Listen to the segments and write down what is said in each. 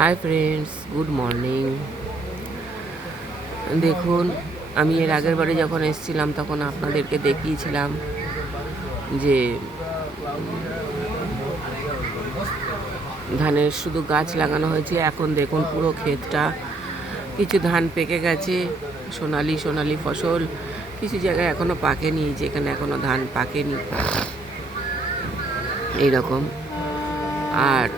Hi friends, good morning. দেখুন, আমি এর আগের বারে যখন এসেছিলাম তখন আপনাদেরকে দেখিয়েছিলাম যে ধানের শুধু গাছ লাগানো হয়েছে। এখন দেখুন পুরো ক্ষেতটা, কিছু ধান পেকে গেছে, সোনালি সোনালি ফসল। কিছু জায়গায় এখনো পাকেনি, যেখানে এখনো ধান পাকেনি এইরকম। আর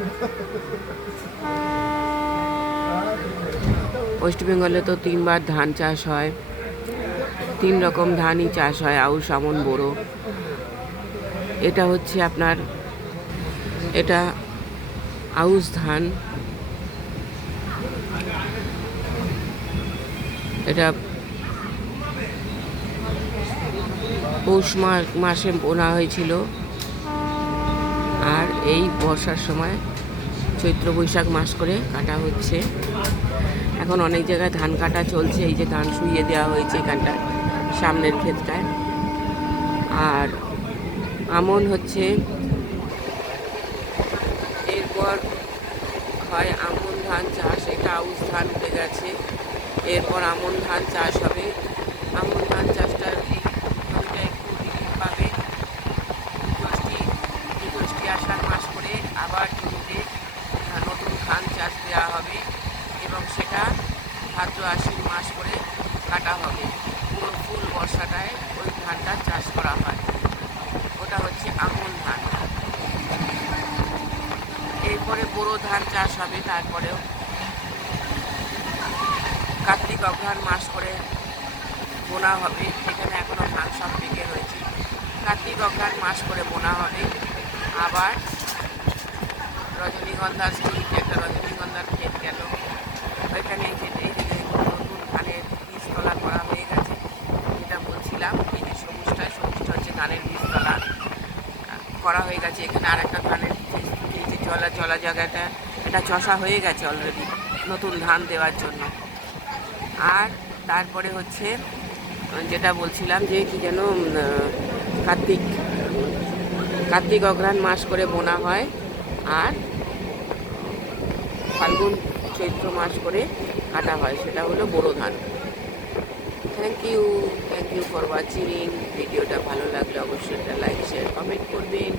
ওয়েস্ট বেঙ্গলে তো 3বার ধান চাষ হয়, 3 রকম ধানই চাষ হয়, আউশ, আমন, বোরো। এটা হচ্ছে আপনার, এটা আউশ ধান। এটা পৌষ মাসে বোনা হয়েছিল, আর এই বর্ষার সময় চৈত্র বৈশাখ মাস করে কাটা হচ্ছে। এখন অনেক জায়গায় ধান কাটা চলছে। এই যে ধান শুইয়ে দেওয়া হয়েছে এখানটায়, সামনের ক্ষেতটায়। আর আমন হচ্ছে, এরপর হয় আমন ধান চাষ। এটা আউশ ধান উঠে গেছে, এরপর আমন ধান চাষ হবে। আমন ধান চাষটা জমিটা একটু রিলিফ পাবে। জ্যৈষ্ঠী আষাঢ় মাস করে আবার জমিতে নতুন ধান চাষ দেওয়া হবে, এবং সেটা ভাদ্র আশ্বিন মাস করে কাটা হবে। পুরো ফুল বর্ষাটায় ওই ধানটা চাষ করা হয়। ওটা হচ্ছে আমন ধান। এরপরে বোরো ধান চাষ হবে। তারপরেও কার্তিক অঘ্রাণ মাস করে বোনা হবে। এখানে এখনো ধান সব পেকে রয়েছে। কার্তিক অঘ্রাণ মাস করে বোনা হবে। আবার রজনীগন্ধার একটা রজনীগন্ধার ক্ষেত গেল, ওইখানে এই যে নতুন ধানের বীজতলা করা হয়ে গেছে। যেটা বলছিলাম, এই যে সবুজটা হচ্ছে ধানের বীজতলা করা হয়ে গেছে। এখানে আর একটা ধানের, এই যে জলা জায়গাটা, এটা চষা হয়ে গেছে অলরেডি নতুন ধান দেওয়ার জন্য। আর তারপরে হচ্ছে যেটা বলছিলাম, যে কি যেন কার্তিক অঘ্রাণ মাস করে বোনা হয়, আর ফাল্গুন চৈত্র মাস করে কাটা হয়। সেটা হলো বোরো ধান। Thank you for watching. ভিডিওটা ভালো লাগলে অবশ্যই একটা লাইক, শেয়ার, কমেন্ট করবেন।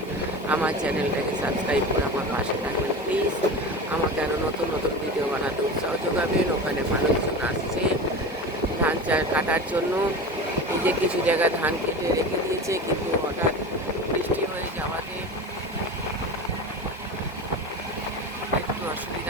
আমার চ্যানেলটাকে সাবস্ক্রাইব করে আমার পাশে থাকবেন প্লিজ। আমাকে আরও নতুন নতুন ভিডিও বানাতে উৎসাহ যোগাবেন। ওখানে মানুষজন আসছে ধান কাটার জন্য। এই যে কিছু জায়গায় ধান কেটে রেখে দিয়েছে, কিন্তু হঠাৎ বৃষ্টি হয়ে যাওয়াতে একটু অসুবিধা